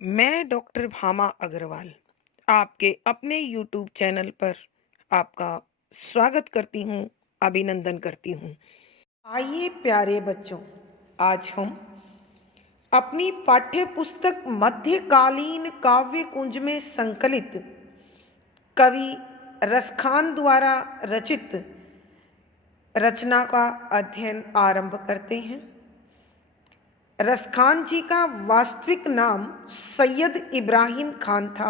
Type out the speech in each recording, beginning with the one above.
मैं डॉक्टर भामा अग्रवाल आपके अपने यूट्यूब चैनल पर आपका स्वागत करती हूँ, अभिनंदन करती हूँ। आइए प्यारे बच्चों, आज हम अपनी पाठ्य पुस्तक मध्यकालीन काव्य कुंज में संकलित कवि रसखान द्वारा रचित रचना का अध्ययन आरंभ करते हैं। रसखान जी का वास्तविक नाम सैयद इब्राहिम खान था।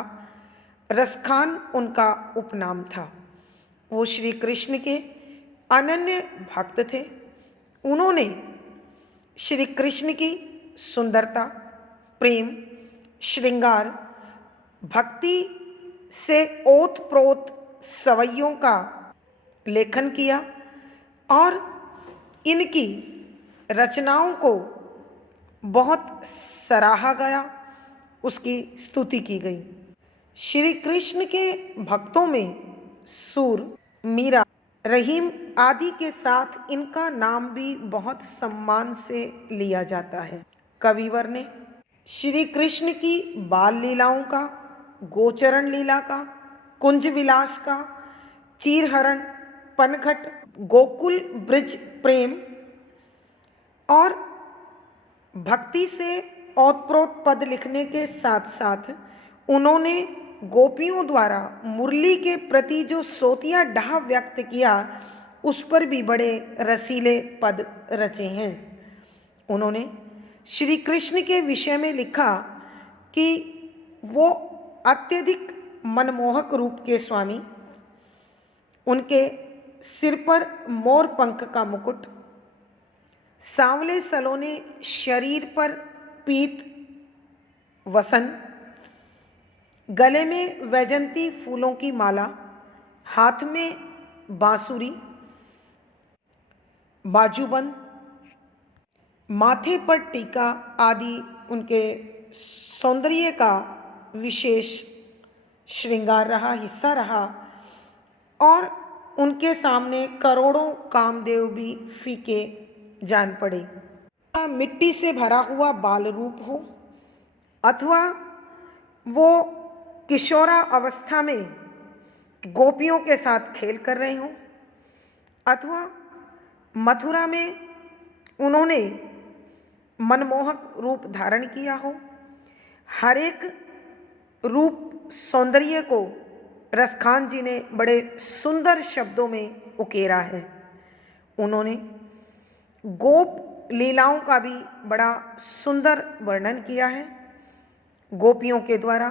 रसखान उनका उपनाम था। वो श्री कृष्ण के अनन्य भक्त थे। उन्होंने श्री कृष्ण की सुंदरता, प्रेम, श्रृंगार, भक्ति से ओत-प्रोत सवैयों का लेखन किया और इनकी रचनाओं को बहुत सराहा गया, उसकी स्तुति की गई। श्री कृष्ण के भक्तों में सूर, मीरा, रहीम आदि के साथ इनका नाम भी बहुत सम्मान से लिया जाता है। कविवर ने श्री कृष्ण की बाल लीलाओं का, गोचरण लीला का, कुंज विलास का, चीरहरण, पनघट, गोकुल ब्रिज प्रेम और भक्ति से ओतप्रोत पद लिखने के साथ साथ उन्होंने गोपियों द्वारा मुरली के प्रति जो सोतिया डाह व्यक्त किया, उस पर भी बड़े रसीले पद रचे हैं। उन्होंने श्री कृष्ण के विषय में लिखा कि वो अत्यधिक मनमोहक रूप के स्वामी, उनके सिर पर मोर पंख का मुकुट, सांवले सलोने शरीर पर पीत वसन, गले में वैजंती फूलों की माला, हाथ में बांसुरी, बाजूबंद, माथे पर टीका आदि उनके सौंदर्य का विशेष श्रृंगार रहा, हिस्सा रहा और उनके सामने करोड़ों कामदेव भी फीके जान पड़े। मिट्टी से भरा हुआ बाल रूप हो अथवा वो किशोरा अवस्था में गोपियों के साथ खेल कर रहे हों अथवा मथुरा में उन्होंने मनमोहक रूप धारण किया हो, हर एक रूप सौंदर्य को रसखान जी ने बड़े सुंदर शब्दों में उकेरा है। उन्होंने गोप लीलाओं का भी बड़ा सुंदर वर्णन किया है। गोपियों के द्वारा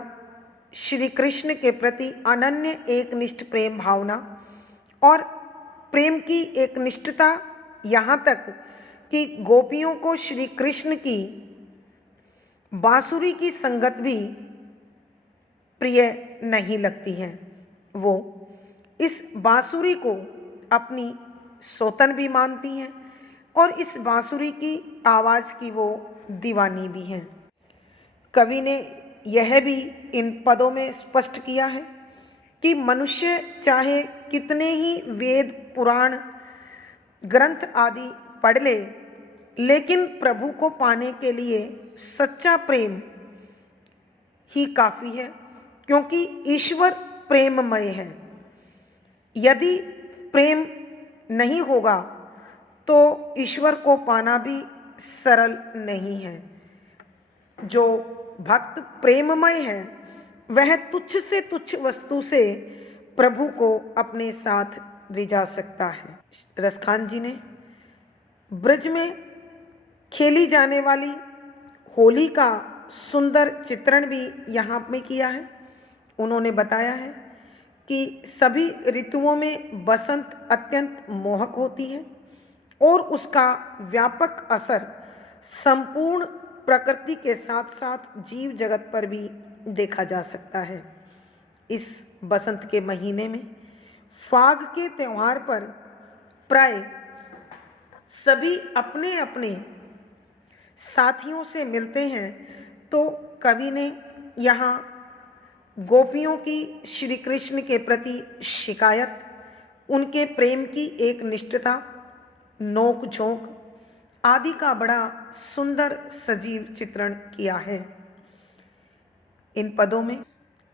श्री कृष्ण के प्रति अनन्य एकनिष्ठ प्रेम भावना और प्रेम की एक निष्ठता, यहाँ तक कि गोपियों को श्री कृष्ण की बांसुरी की संगत भी प्रिय नहीं लगती है। वो इस बांसुरी को अपनी सौतन भी मानती हैं और इस बांसुरी की आवाज़ की वो दीवानी भी हैं। कवि ने यह भी इन पदों में स्पष्ट किया है कि मनुष्य चाहे कितने ही वेद, पुराण, ग्रंथ आदि पढ़ ले, लेकिन प्रभु को पाने के लिए सच्चा प्रेम ही काफ़ी है, क्योंकि ईश्वर प्रेममय है। यदि प्रेम नहीं होगा तो ईश्वर को पाना भी सरल नहीं है। जो भक्त प्रेममय है वह तुच्छ से तुच्छ वस्तु से प्रभु को अपने साथ रिझा सकता है। रसखान जी ने ब्रज में खेली जाने वाली होली का सुंदर चित्रण भी यहाँ में किया है। उन्होंने बताया है कि सभी ऋतुओं में बसंत अत्यंत मोहक होती है और उसका व्यापक असर संपूर्ण प्रकृति के साथ साथ जीव जगत पर भी देखा जा सकता है। इस बसंत के महीने में फाग के त्यौहार पर प्राय सभी अपने अपने साथियों से मिलते हैं, तो कवि ने यहाँ गोपियों की श्री कृष्ण के प्रति शिकायत, उनके प्रेम की एक निष्ठता, नोक झोंक आदि का बड़ा सुंदर सजीव चित्रण किया है। इन पदों में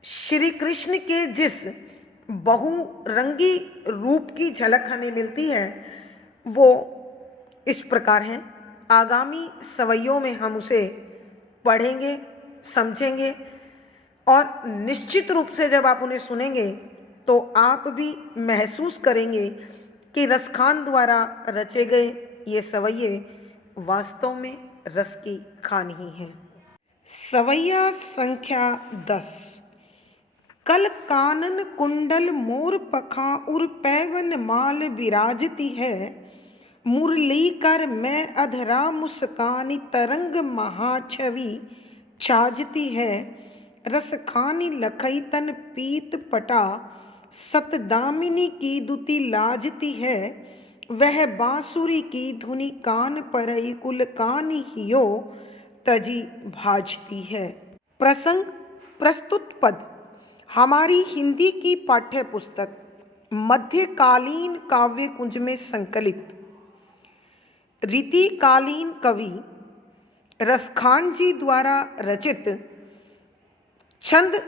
श्री कृष्ण के जिस बहुरंगी रूप की झलक हमें मिलती है वो इस प्रकार है। आगामी सवैयों में हम उसे पढ़ेंगे, समझेंगे और निश्चित रूप से जब आप उन्हें सुनेंगे तो आप भी महसूस करेंगे कि रसखान द्वारा रचे गए ये सवैये वास्तव में रस की खान ही हैं। सवैया संख्या 10। कल कानन कुंडल मोर पखा उर पैवन माल विराजती है, मुरली कर मैं अधरा मुस्कानी तरंग महाछवि छाजती है, रस खानी लखई तन पीत पटा सतदामिनी की दुति लाजती है, वह बांसुरी की धुनि कान परई कुल कानी हियो तजी भाजती है। प्रसंग प्रस्तुत पद हमारी हिंदी की पाठ्य पुस्तक मध्यकालीन काव्य कुंज में संकलित रीतिकालीन कवि रसखान जी द्वारा रचित छंद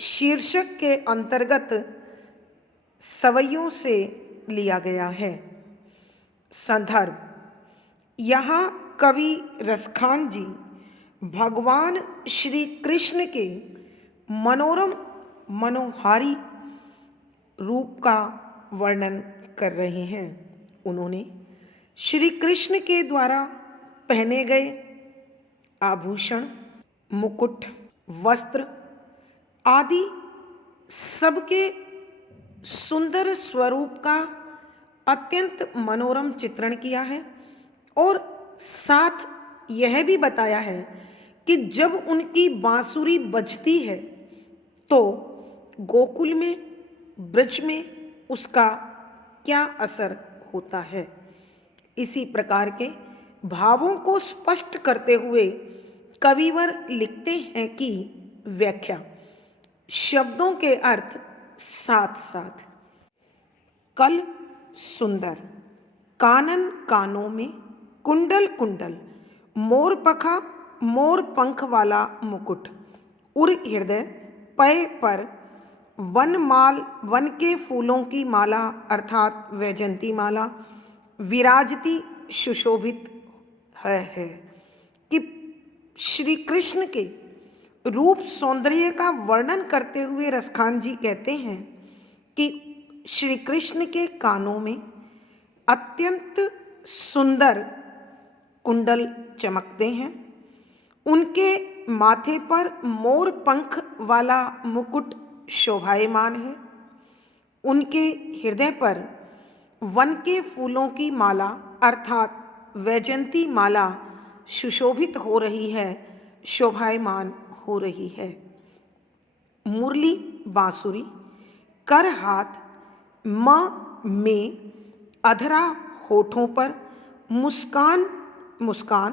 शीर्षक के अंतर्गत सवैयों से लिया गया है। संदर्भ: यहाँ कवि रसखान जी भगवान श्री कृष्ण के मनोरम मनोहारी रूप का वर्णन कर रहे हैं। उन्होंने श्री कृष्ण के द्वारा पहने गए आभूषण, मुकुट, वस्त्र आदि सबके सुंदर स्वरूप का अत्यंत मनोरम चित्रण किया है और साथ यह भी बताया है कि जब उनकी बांसुरी बजती है तो गोकुल में, ब्रज में उसका क्या असर होता है। इसी प्रकार के भावों को स्पष्ट करते हुए कविवर लिखते हैं कि व्याख्या शब्दों के अर्थ साथ साथ। कल सुंदर, कानन कानों में, कुंडल कुंडल, मोर पखा मोर पंख वाला मुकुट, उर हृदय पय पर, वनमाल वन के फूलों की माला अर्थात वैजंती माला, विराजती सुशोभित है कि श्री कृष्ण के रूप सौंदर्य का वर्णन करते हुए रसखान जी कहते हैं कि श्री कृष्ण के कानों में अत्यंत सुंदर कुंडल चमकते हैं, उनके माथे पर मोर पंख वाला मुकुट शोभायमान है, उनके हृदय पर वन के फूलों की माला अर्थात वैजंती माला सुशोभित हो रही है, शोभायमान हो रही है। मुरली बांसुरी, कर हाथ, में अधरा होठों पर, मुस्कान मुस्कान,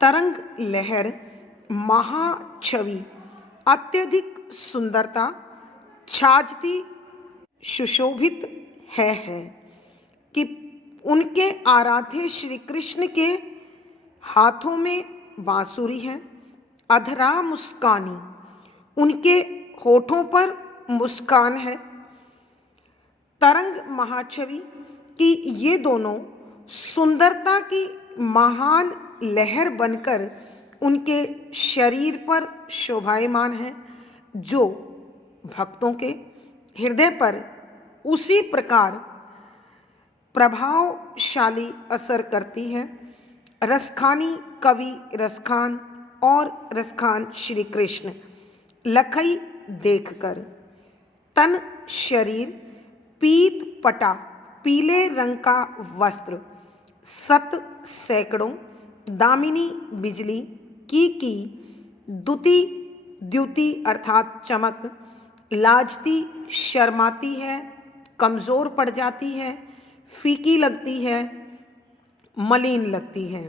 तरंग लहर, महाछवि अत्यधिक सुंदरता, छाजती सुशोभित है कि उनके आराध्य श्री कृष्ण के हाथों में बांसुरी है, अधरा मुस्कानी, उनके होठों पर मुस्कान है, तरंग महाछवि कि ये दोनों सुंदरता की महान लहर बनकर उनके शरीर पर शोभायमान है, जो भक्तों के हृदय पर उसी प्रकार प्रभावशाली असर करती है। रसखानी कवि रसखान और रसखान श्री कृष्ण लखई देखकर, तन शरीर पीत पटा पीले रंग का वस्त्र, सत सैकड़ों, दामिनी बिजली की दुति द्युति अर्थात चमक, लाजती शर्माती है, कमज़ोर पड़ जाती है, फीकी लगती है, मलिन लगती है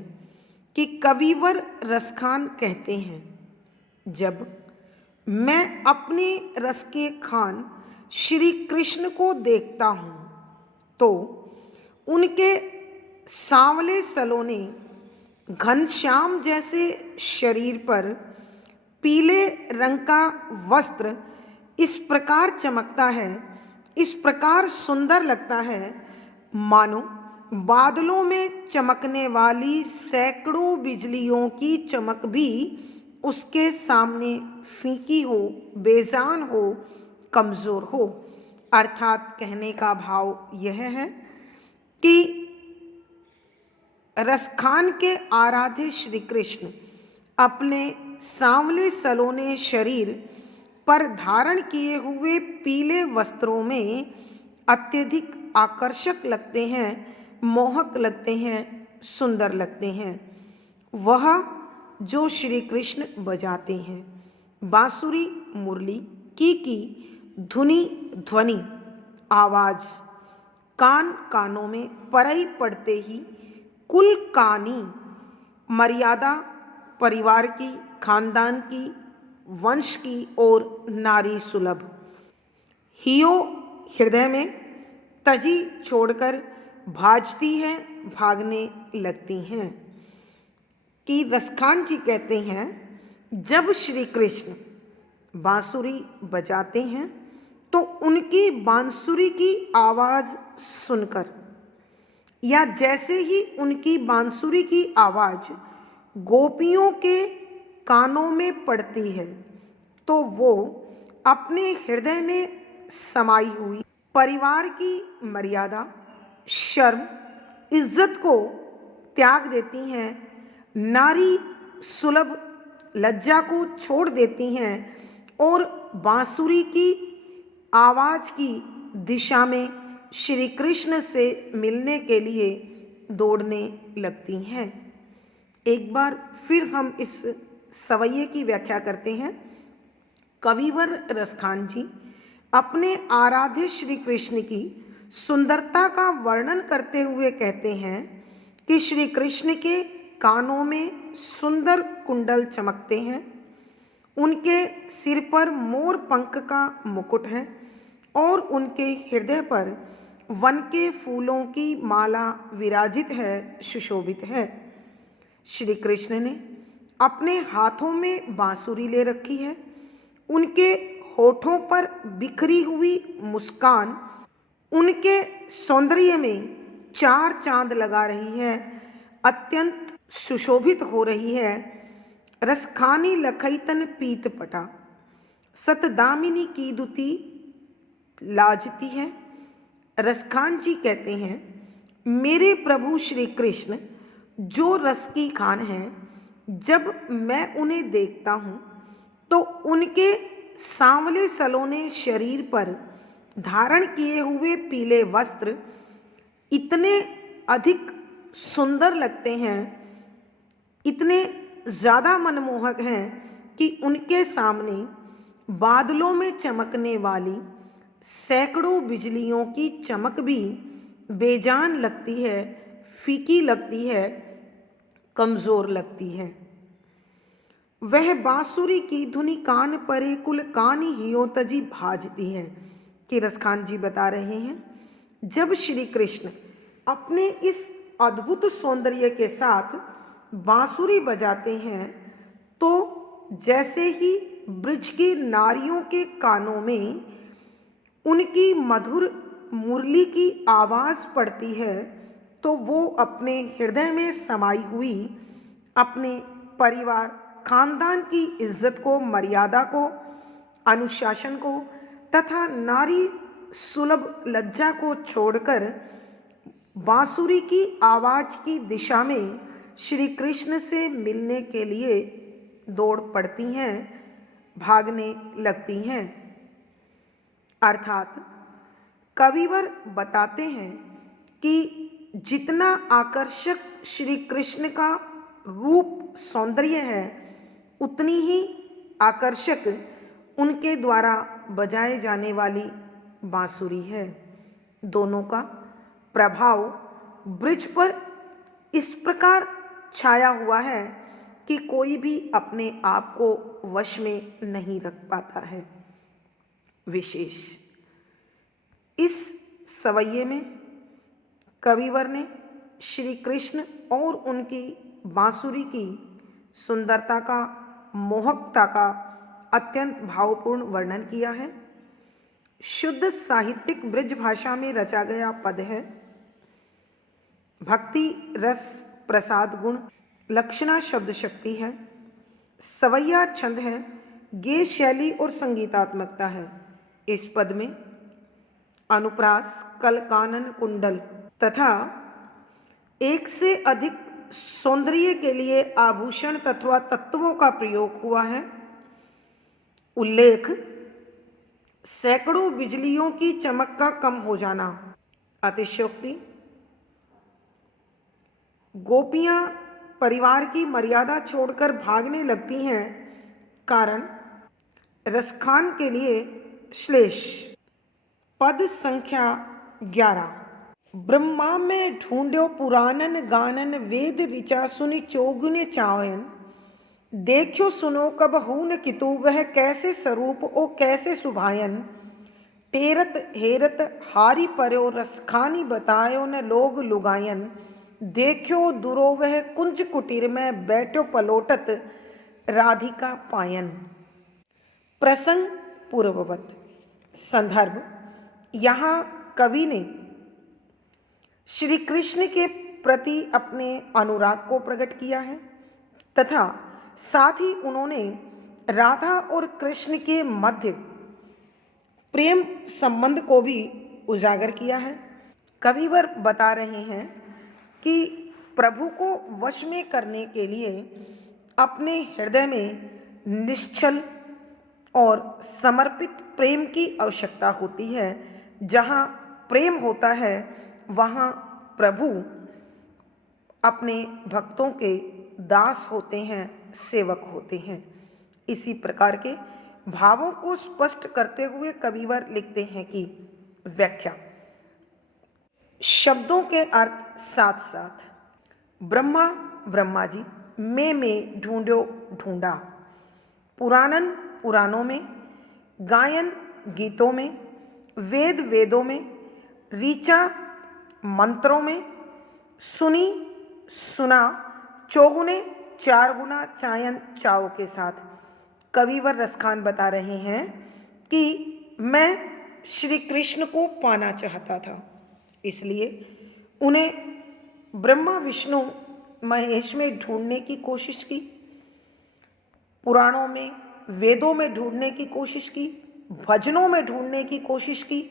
कि कविवर रसखान कहते हैं, जब मैं अपने रस के खान श्री कृष्ण को देखता हूँ तो उनके सांवले सलोने घनश्याम जैसे शरीर पर पीले रंग का वस्त्र इस प्रकार चमकता है, इस प्रकार सुंदर लगता है, मानो बादलों में चमकने वाली सैकड़ों बिजलियों की चमक भी उसके सामने फीकी हो, बेजान हो, कमज़ोर हो। अर्थात कहने का भाव यह है कि रसखान के आराध्य श्री कृष्ण अपने सांवले सलोने शरीर पर धारण किए हुए पीले वस्त्रों में अत्यधिक आकर्षक लगते हैं, मोहक लगते हैं, सुंदर लगते हैं। वह जो श्री कृष्ण बजाते हैं बांसुरी, मुरली की धुनी ध्वनि आवाज कान कानों में परई पड़ते ही कुल कानी मर्यादा, परिवार की, खानदान की, वंश की और नारी सुलभ हियो हृदय में तजी छोड़कर भाजती हैं, भागने लगती हैं। कि रसखान जी कहते हैं जब श्री कृष्ण बांसुरी बजाते हैं तो उनकी बांसुरी की आवाज़ सुनकर या जैसे ही उनकी बांसुरी की आवाज़ गोपियों के कानों में पड़ती है तो वो अपने हृदय में समाई हुई परिवार की मर्यादा, शर्म, इज्जत को त्याग देती हैं, नारी सुलभ लज्जा को छोड़ देती हैं और बांसुरी की आवाज़ की दिशा में श्री कृष्ण से मिलने के लिए दौड़ने लगती हैं। एक बार फिर हम इस सवैये की व्याख्या करते हैं। कविवर रसखान जी अपने आराध्य श्री कृष्ण की सुंदरता का वर्णन करते हुए कहते हैं कि श्री कृष्ण के कानों में सुंदर कुंडल चमकते हैं, उनके सिर पर मोर पंख का मुकुट है और उनके हृदय पर वन के फूलों की माला विराजित है, सुशोभित है। श्री कृष्ण ने अपने हाथों में बांसुरी ले रखी है, उनके होठों पर बिखरी हुई मुस्कान उनके सौंदर्य में चार चांद लगा रही है, अत्यंत सुशोभित हो रही है। रसखानी लखैतन पीत पटा सतदामिनी की दुती लाजती है। रसखान जी कहते हैं मेरे प्रभु श्री कृष्ण जो रस की खान हैं, जब मैं उन्हें देखता हूँ तो उनके सांवले सलोने शरीर पर धारण किए हुए पीले वस्त्र इतने अधिक सुंदर लगते हैं, इतने ज़्यादा मनमोहक हैं कि उनके सामने बादलों में चमकने वाली सैकड़ों बिजलियों की चमक भी बेजान लगती है, फीकी लगती है, कमज़ोर लगती है। वह बांसुरी की धुनी कान परे कुल कानी हियो तजी भाजती है। कि रसखान जी बता रहे हैं जब श्री कृष्ण अपने इस अद्भुत सौंदर्य के साथ बांसुरी बजाते हैं तो जैसे ही ब्रज की नारियों के कानों में उनकी मधुर मुरली की आवाज़ पड़ती है तो वो अपने हृदय में समाई हुई अपने परिवार, खानदान की इज्जत को, मर्यादा को, अनुशासन को तथा नारी सुलभ लज्जा को छोड़कर बांसुरी की आवाज़ की दिशा में श्री कृष्ण से मिलने के लिए दौड़ पड़ती हैं, भागने लगती हैं। अर्थात कविवर बताते हैं कि जितना आकर्षक श्री कृष्ण का रूप सौंदर्य है उतनी ही आकर्षक उनके द्वारा बजाए जाने वाली बांसुरी है। दोनों का प्रभाव ब्रज पर इस प्रकार छाया हुआ है कि कोई भी अपने आप को वश में नहीं रख पाता है। विशेष इस सवैये में कविवर ने श्री कृष्ण और उनकी बांसुरी की सुंदरता का मोहकता का अत्यंत भावपूर्ण वर्णन किया है। शुद्ध साहित्यिक ब्रज भाषा में रचा गया पद है। भक्ति रस प्रसाद गुण लक्षणा शब्द शक्ति है। सवैया छंद है। गेय शैली और संगीतात्मकता है। इस पद में अनुप्रास, कल, कानन, कुंडल तथा एक से अधिक सौंदर्य के लिए आभूषण तथा तत्वों का प्रयोग हुआ है। उल्लेख सैकड़ों बिजलियों की चमक का कम हो जाना। अतिशयोक्ति गोपियां परिवार की मर्यादा छोड़कर भागने लगती हैं। कारण रसखान के लिए श्लेष। पद संख्या 11। ब्रह्मा में ढूंढो पुराणन गानन वेद ऋचा सुनि चोगुने चावयन। देखो सुनो कब हून कितु वह कैसे स्वरूप ओ कैसे सुभायन। टेरत हेरत हारी पर्यो रसखानी बतायो न लोग लुगायन। देखो दुरो वह कुंज कुटीर में बैठो पलोटत राधिका पायन। प्रसंग पूर्ववत। संदर्भ यहाँ कवि ने श्री कृष्ण के प्रति अपने अनुराग को प्रकट किया है तथा साथ ही उन्होंने राधा और कृष्ण के मध्य प्रेम संबंध को भी उजागर किया है। कविवर बता रहे हैं कि प्रभु को वश में करने के लिए अपने हृदय में निश्चल और समर्पित प्रेम की आवश्यकता होती है। जहाँ प्रेम होता है वहाँ प्रभु अपने भक्तों के दास होते हैं, सेवक होते हैं। इसी प्रकार के भावों को स्पष्ट करते हुए कविवर लिखते हैं कि व्याख्या शब्दों के अर्थ साथ साथ। ब्रह्मा ब्रह्मा जी, में ढूंढो ढूंढा, पुराणन पुराणों में, गायन गीतों में, वेद वेदों में, ऋचा मंत्रों में, सुनी सुना, चौगुने चार गुना, चायन चाव के साथ। कविवर रसखान बता रहे हैं कि मैं श्री कृष्ण को पाना चाहता था, इसलिए उन्हें ब्रह्मा विष्णु महेश में ढूंढने की कोशिश की, पुराणों में वेदों में ढूंढने की कोशिश की, भजनों में ढूंढने की कोशिश की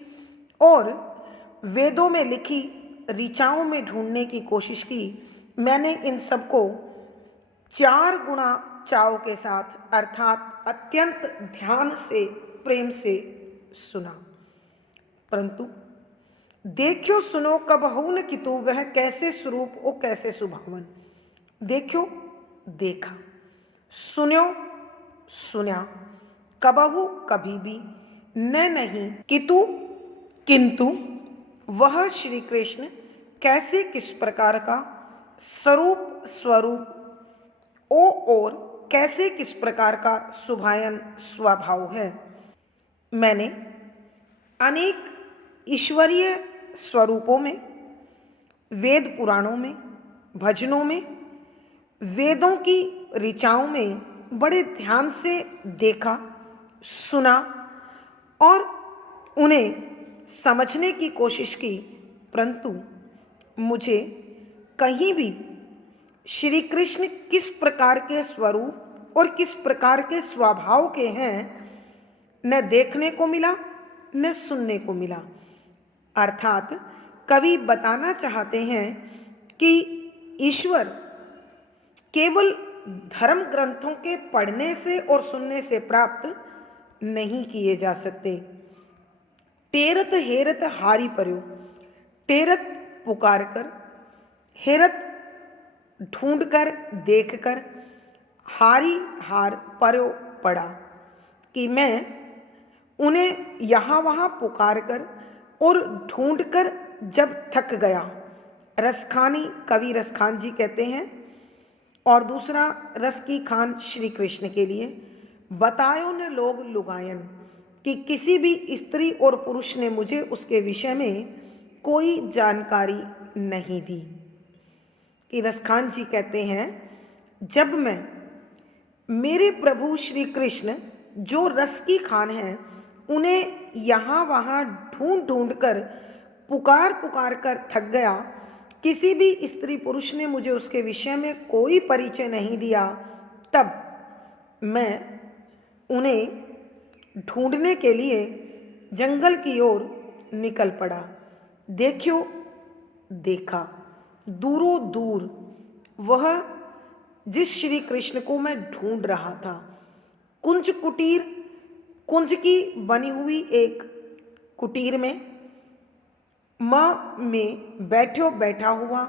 और वेदों में लिखी ऋचाओं में ढूंढने की कोशिश की। मैंने इन सबको 4 गुना चाव के साथ अर्थात अत्यंत ध्यान से प्रेम से सुना, परंतु देखो सुनो कब हून कितु वह कैसे स्वरूप ओ कैसे सुभावन। देखो देखा, सुन्यो सुना, कबहू कभी भी, न नहीं कितु किंतु, वह श्री कृष्ण कैसे किस प्रकार का, स्वरूप स्वरूप, ओ और कैसे किस प्रकार का सुभायन स्वभाव है। मैंने अनेक ईश्वरीय स्वरूपों में, वेद पुराणों में, भजनों में, वेदों की ऋचाओं में बड़े ध्यान से देखा, सुना और उन्हें समझने की कोशिश की, परंतु मुझे कहीं भी श्री कृष्ण किस प्रकार के स्वरूप और किस प्रकार के स्वभाव के हैं न देखने को मिला न सुनने को मिला। अर्थात कवि बताना चाहते हैं कि ईश्वर केवल धर्म ग्रंथों के पढ़ने से और सुनने से प्राप्त नहीं किए जा सकते। टेरत हेरत हारी पर्यो, टेरत पुकार कर, हेरत ढूंढ कर देख कर, हारी हार पर्यो पड़ा, कि मैं उन्हें यहाँ वहाँ पुकार कर और ढूंढ कर जब थक गया। रसखानी कवि रसखान जी कहते हैं और दूसरा रस की खान श्री कृष्ण के लिए। बतायो न लोग लुगायन, कि किसी भी स्त्री और पुरुष ने मुझे उसके विषय में कोई जानकारी नहीं दी। कि रसखान जी कहते हैं जब मैं मेरे प्रभु श्री कृष्ण जो रस की खान हैं, उन्हें यहाँ वहाँ ढूंढ ढूंढ कर, पुकार पुकार कर थक गया। किसी भी स्त्री पुरुष ने मुझे उसके विषय में कोई परिचय नहीं दिया। तब मैं उन्हें ढूंढने के लिए जंगल की ओर निकल पड़ा। देखो, देखा दूरों दूर वह जिस श्री कृष्ण को मैं ढूंढ रहा था, कुंज कुटीर, कुंज की बनी हुई एक कुटीर में माँ में बैठा हुआ,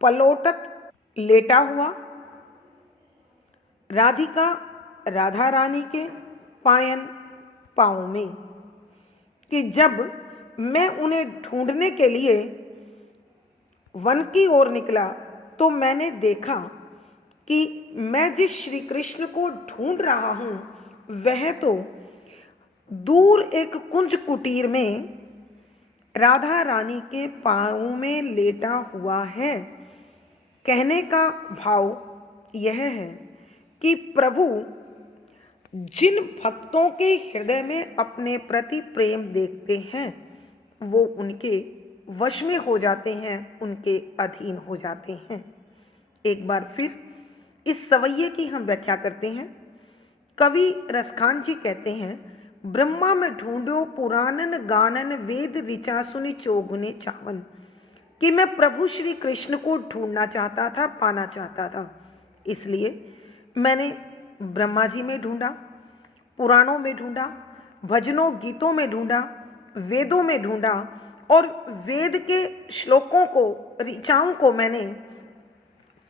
पलोटत लेटा हुआ, राधिका राधा रानी के पायन पाँव में, कि जब मैं उन्हें ढूंढने के लिए वन की ओर निकला तो मैंने देखा कि मैं जिस श्री कृष्ण को ढूंढ रहा हूँ वह तो दूर एक कुंज कुटीर में राधा रानी के पाँव में लेटा हुआ है। कहने का भाव यह है कि प्रभु जिन भक्तों के हृदय में अपने प्रति प्रेम देखते हैं, वो उनके वश में हो जाते हैं, उनके अधीन हो जाते हैं। एक बार फिर इस सवैये की हम व्याख्या करते हैं। कवि रसखान जी कहते हैं, ब्रह्मा में ढूंढो पुराणन गानन वेद ऋचा सुनि चोगुने चावन, कि मैं प्रभु श्री कृष्ण को ढूंढना चाहता था, पाना चाहता था। इसलिए मैंने ब्रह्मा जी में ढूंढा, पुराणों में ढूंढा, भजनों गीतों में ढूंढा, वेदों में ढूंढा, और वेद के श्लोकों को, ऋचाओं को मैंने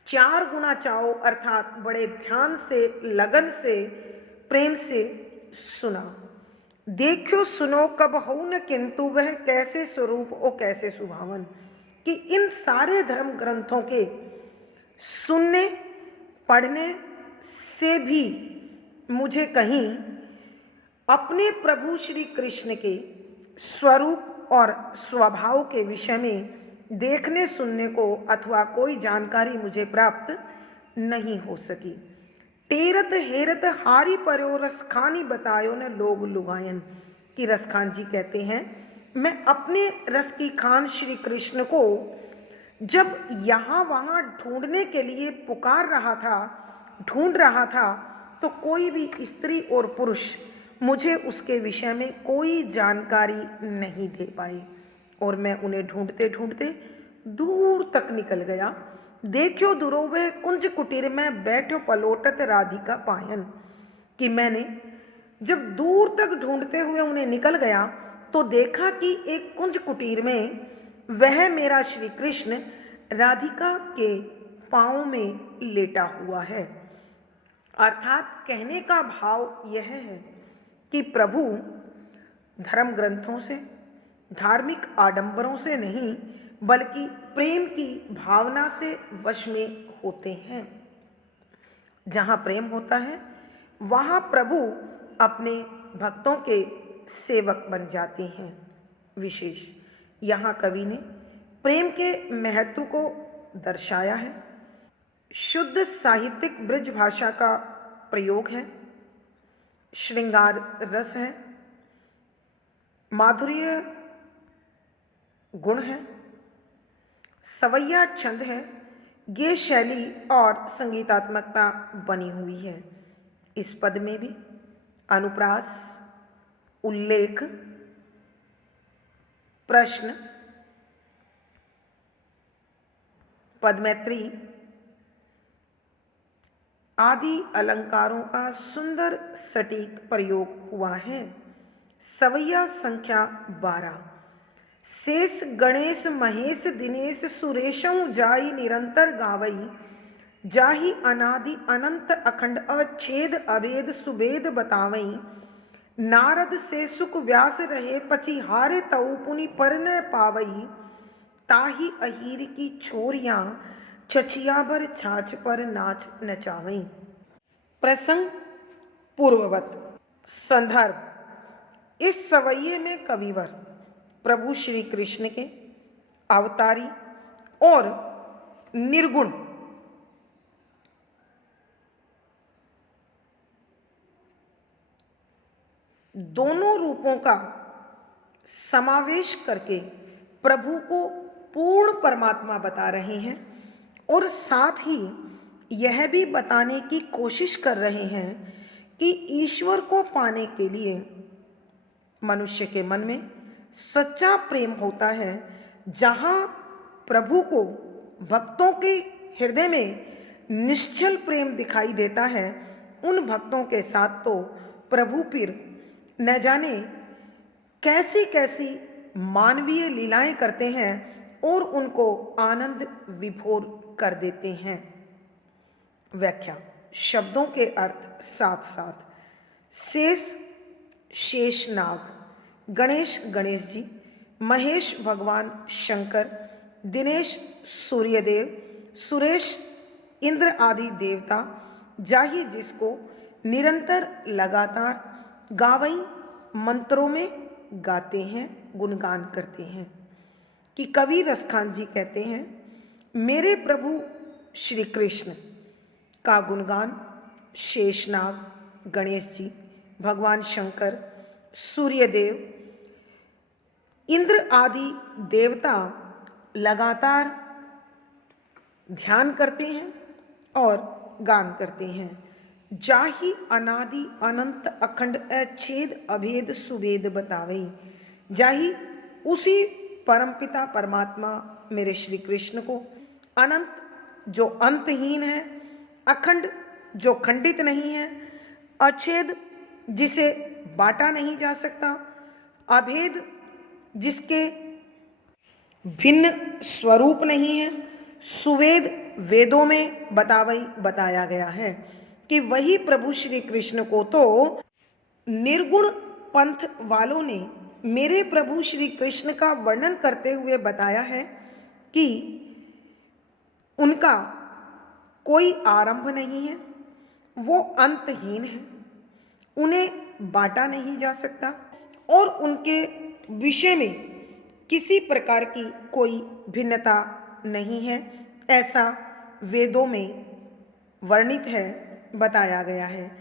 4 गुना चाओ अर्थात बड़े ध्यान से, लगन से, प्रेम से सुना। देखो सुनो कब हऊ न किंतु, वह कैसे स्वरूप ओ कैसे सुभावन, कि इन सारे धर्म ग्रंथों के सुनने पढ़ने से भी मुझे कहीं अपने प्रभु श्री कृष्ण के स्वरूप और स्वभाव के विषय में देखने सुनने को अथवा कोई जानकारी मुझे प्राप्त नहीं हो सकी। टेरत हेरत हारी पर्यो रसखानी बतायो न लोग लुगायन, कि रसखान जी कहते हैं, मैं अपने रस की खान श्री कृष्ण को जब यहाँ वहाँ ढूंढने के लिए पुकार रहा था, ढूंढ रहा था, तो कोई भी स्त्री और पुरुष मुझे उसके विषय में कोई जानकारी नहीं दे पाई, और मैं उन्हें ढूंढते ढूंढते दूर तक निकल गया। देखो दुरोवह कुंज कुटीर में बैठो पलोटत राधिका पायन, कि मैंने जब दूर तक ढूंढते हुए उन्हें निकल गया तो देखा कि एक कुंज कुटीर में वह मेरा श्री कृष्ण राधिका के पाँव में लेटा हुआ है। अर्थात कहने का भाव यह है कि प्रभु धर्म ग्रंथों से, धार्मिक आडंबरों से नहीं, बल्कि प्रेम की भावना से वश में होते हैं। जहाँ प्रेम होता है वहाँ प्रभु अपने भक्तों के सेवक बन जाते हैं। विशेष यहाँ कवि ने प्रेम के महत्व को दर्शाया है। शुद्ध साहित्यिक ब्रज भाषा का प्रयोग है, श्रृंगार रस है, माधुर्य गुण है, सवैया छंद है, गेय शैली और संगीतात्मकता बनी हुई है। इस पद में भी अनुप्रास, उल्लेख, प्रश्न, पदमैत्री आदि अलंकारों का सुंदर सटीक प्रयोग हुआ है। सवैया संख्या 12। शेष गणेश महेश दिनेश सुरेशं जाई निरंतर गावई, जाहि अनादि अनंत अखंड अवच्छेद अभेद सुभेद बतावई, नारद से सुख व्यास रहे पचिहारे तऊ पुनि पर न पावई, ताहि अहीर की छोरियां छछिया भर छाछ पर नाच नचावई। प्रसंग पूर्ववत। संदर्भ, इस सवैये में कविवर प्रभु श्री कृष्ण के अवतारी और निर्गुण दोनों रूपों का समावेश करके प्रभु को पूर्ण परमात्मा बता रहे हैं और साथ ही यह भी बताने की कोशिश कर रहे हैं कि ईश्वर को पाने के लिए मनुष्य के मन में सच्चा प्रेम होता है। जहाँ प्रभु को भक्तों के हृदय में निश्चल प्रेम दिखाई देता है, उन भक्तों के साथ तो प्रभु फिर न जाने कैसी कैसी मानवीय लीलाएं करते हैं और उनको आनंद विभोर कर देते हैं। व्याख्या। शब्दों के अर्थ साथ साथ। शेष शेषनाग, गणेश गणेश जी, महेश भगवान शंकर, दिनेश सूर्यदेव, सुरेश इंद्र आदि देवता, जाहि जिसको निरंतर लगातार गावई मंत्रों में गाते हैं, गुणगान करते हैं। कि कवि रसखान जी कहते हैं, मेरे प्रभु श्री कृष्ण का गुणगान शेषनाग, गणेश जी, भगवान शंकर, सूर्यदेव, इंद्र आदि देवता लगातार ध्यान करते हैं और गान करते हैं। जाहि अनादि अनंत अखंड अछेद अभेद सुवेद बतावई। जाहि उसी परमपिता परमात्मा मेरे श्री कृष्ण को, अनंत जो अंतहीन है, अखंड जो खंडित नहीं है, अछेद जिसे बांटा नहीं जा सकता, अभेद जिसके भिन्न स्वरूप नहीं है, सुवेद वेदों में बताया गया है कि वही प्रभु श्री कृष्ण को तो निर्गुण पंथ वालों ने मेरे प्रभु श्री कृष्ण का वर्णन करते हुए बताया है कि उनका कोई आरंभ नहीं है, वो अंतहीन है, उन्हें बांटा नहीं जा सकता और उनके विषय में किसी प्रकार की कोई भिन्नता नहीं है, ऐसा वेदों में वर्णित है, बताया गया है।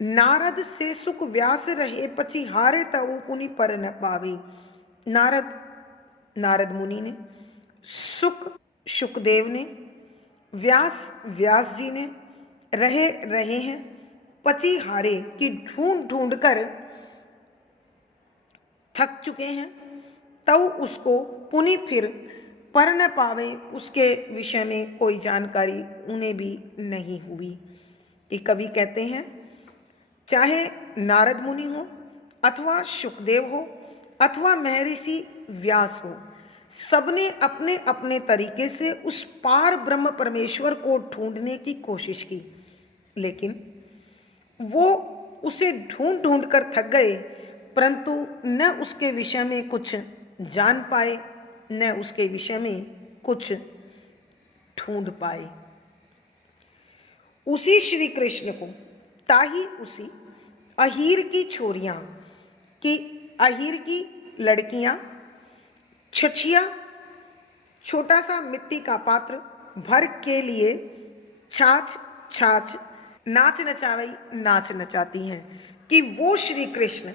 नारद से सुख व्यास रहे पची हारे तऊ पुनि पर न पावे। नारद मुनि ने, सुखदेव ने, व्यास जी ने रहे हैं पची हारे कि ढूंढ कर थक चुके हैं, तब उसको पुनि फिर पर न पावे, उसके विषय में कोई जानकारी उन्हें भी नहीं हुई। कि कवि कहते हैं, चाहे नारद मुनि हो अथवा सुखदेव हो अथवा महर्षि व्यास हो, सबने अपने अपने तरीके से उस पार ब्रह्म परमेश्वर को ढूंढने की कोशिश की, लेकिन वो उसे ढूंढ कर थक गए, परंतु न उसके विषय में कुछ जान पाए, न उसके विषय में कुछ ढूंढ पाए। उसी श्री कृष्ण को ताही उसी अहीर की छोरियां, कि अहीर की लड़कियां छछिया, छोटा सा मिट्टी का पात्र भर के लिए छाछ नाच नचाती हैं। कि वो श्री कृष्ण,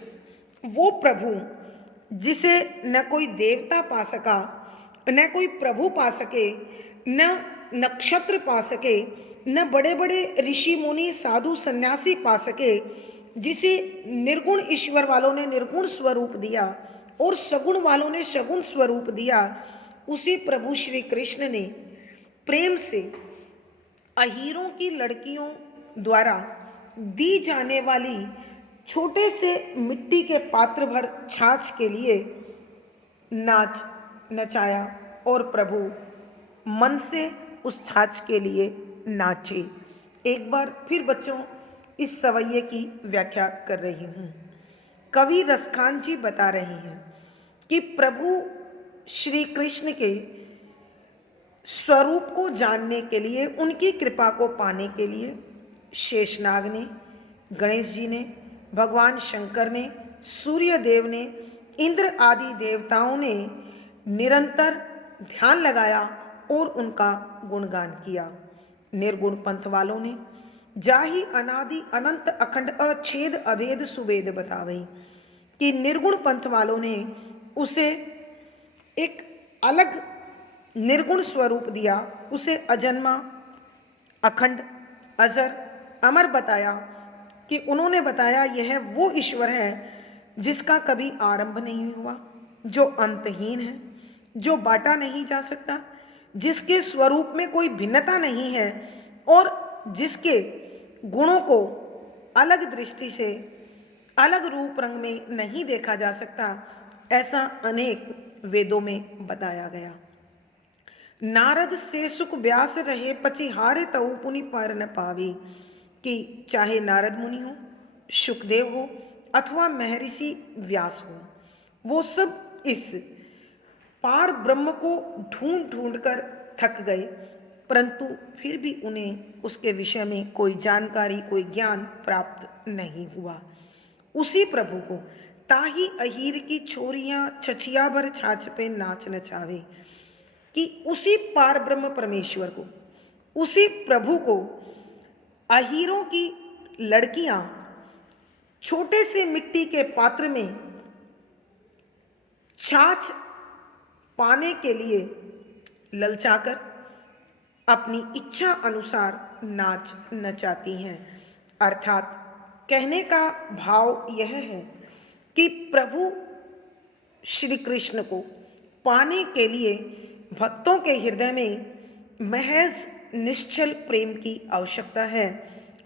वो प्रभु जिसे न कोई देवता पा सका, न कोई प्रभु पा सके, न नक्षत्र पा सके, न बड़े बड़े ऋषि मुनि साधु सन्यासी पा सके, जिसे निर्गुण ईश्वर वालों ने निर्गुण स्वरूप दिया और सगुण वालों ने सगुण स्वरूप दिया, उसी प्रभु श्री कृष्ण ने प्रेम से अहीरों की लड़कियों द्वारा दी जाने वाली छोटे से मिट्टी के पात्र भर छाछ के लिए नाच नचाया और प्रभु मन से उस छाछ के लिए नाचे। एक बार फिर बच्चों इस सवैये की व्याख्या कर रही हूँ। कवि रसखान जी बता रहे हैं कि प्रभु श्री कृष्ण के स्वरूप को जानने के लिए, उनकी कृपा को पाने के लिए शेषनाग ने, गणेश जी ने, भगवान शंकर ने, सूर्यदेव ने, इंद्र आदि देवताओं ने निरंतर ध्यान लगाया और उनका गुणगान किया। निर्गुण पंथ वालों ने जाहि अनादि अनंत अखंड अछेद अभेद सुवेद बतावई। कि निर्गुण पंथ वालों ने उसे एक अलग निर्गुण स्वरूप दिया, उसे अजन्मा, अखंड, अजर, अमर बताया, कि उन्होंने बताया यह वो ईश्वर है जिसका कभी आरंभ नहीं हुआ, जो अंतहीन है, जो बांटा नहीं जा सकता, जिसके स्वरूप में कोई भिन्नता नहीं है और जिसके गुणों को अलग दृष्टि से, अलग रूप रंग में नहीं देखा जा सकता, ऐसा अनेक वेदों में बताया गया। नारद से सुख व्यास रहे पचिहारे तऊ पुनि पर न पावी, कि चाहे नारद मुनि हो, सुखदेव हो अथवा महर्षि व्यास हो, वो सब इस पार ब्रह्म को ढूंढ ढूंढ कर थक गए, परंतु फिर भी उन्हें उसके विषय में कोई जानकारी, कोई ज्ञान प्राप्त नहीं हुआ। उसी प्रभु को ताही अहीर की छोरियां छछिया भर छाछ पे नाच नचावे, कि उसी पार ब्रह्म परमेश्वर को, उसी प्रभु को अहीरों की लड़कियां छोटे से मिट्टी के पात्र में छाछ पाने के लिए ललचाकर अपनी इच्छा अनुसार नाच नचाती हैं। अर्थात कहने का भाव यह है कि प्रभु श्री कृष्ण को पाने के लिए भक्तों के हृदय में महज निश्चल प्रेम की आवश्यकता है,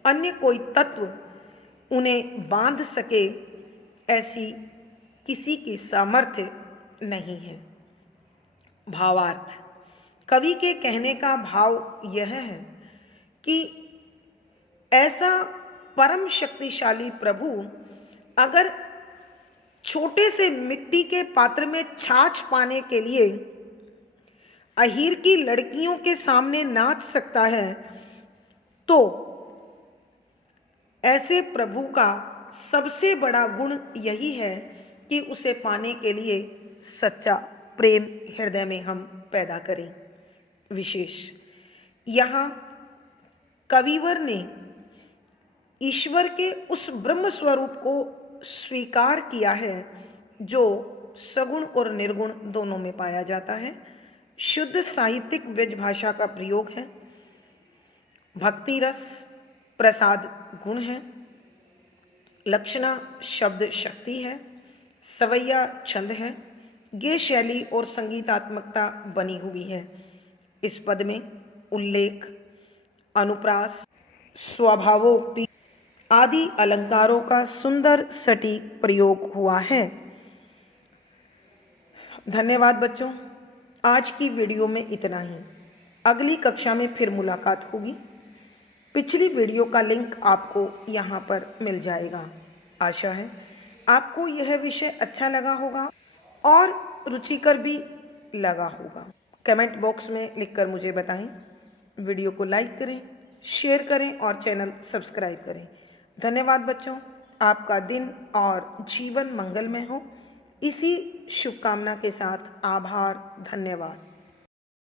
अन्य कोई तत्व उन्हें बांध सके ऐसी किसी की सामर्थ्य नहीं है। भावार्थ, कवि के कहने का भाव यह है कि ऐसा परम शक्तिशाली प्रभु अगर छोटे से मिट्टी के पात्र में छाछ पाने के लिए अहीर की लड़कियों के सामने नाच सकता है, तो ऐसे प्रभु का सबसे बड़ा गुण यही है कि उसे पाने के लिए सच्चा प्रेम हृदय में हम पैदा करें। विशेष यहाँ कविवर ने ईश्वर के उस ब्रह्म स्वरूप को स्वीकार किया है जो सगुण और निर्गुण दोनों में पाया जाता है। शुद्ध साहित्यिक ब्रज भाषा का प्रयोग है, भक्ति रस प्रसाद गुण है, लक्षणा शब्द शक्ति है, सवैया छंद है, गे शैली और संगीतात्मकता बनी हुई है। इस पद में उल्लेख, अनुप्रास, स्वभावोक्ति आदि अलंकारों का सुंदर सटीक प्रयोग हुआ है। धन्यवाद बच्चों, आज की वीडियो में इतना ही। अगली कक्षा में फिर मुलाकात होगी। पिछली वीडियो का लिंक आपको यहाँ पर मिल जाएगा। आशा है आपको यह विषय अच्छा लगा होगा और रुचिकर भी लगा होगा। कमेंट बॉक्स में लिखकर मुझे बताएं। वीडियो को लाइक करें, शेयर करें और चैनल सब्सक्राइब करें। धन्यवाद बच्चों, आपका दिन और जीवन मंगलमय हो। इसी शुभकामना के साथ आभार, धन्यवाद।